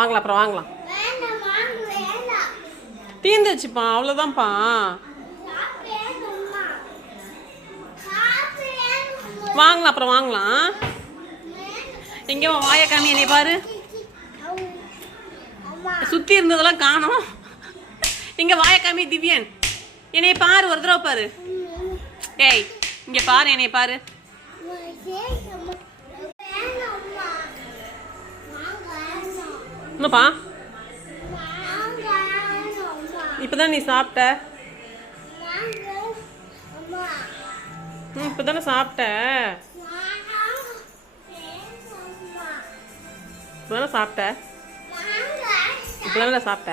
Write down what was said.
வாங்கலாம் வாங்கலாம் அப்புறம் வாங்கலாம். தீந்துச்சுப்பா, அவ்வளோதான்ப்பா. வாங்கலாம் அப்புறம் வாங்கலாம். எங்கேயோ வாயை காமி, என்னை பாரு. சுற்றி இருந்ததெல்லாம் காணோம். இங்கே வாயை காமி திவ்யன், என்னை பாரு, ஒரு தடவை பாரு. ஏய் இங்கே பாரு, என்னை பாரு. என்னப்பா இப்போதான் நீ சாப்பிட்ட? இப்போதானே சாப்பிட்ட? இப்போதானே சாப்பிட்ட? இப்போதானே சாப்பிட்ட?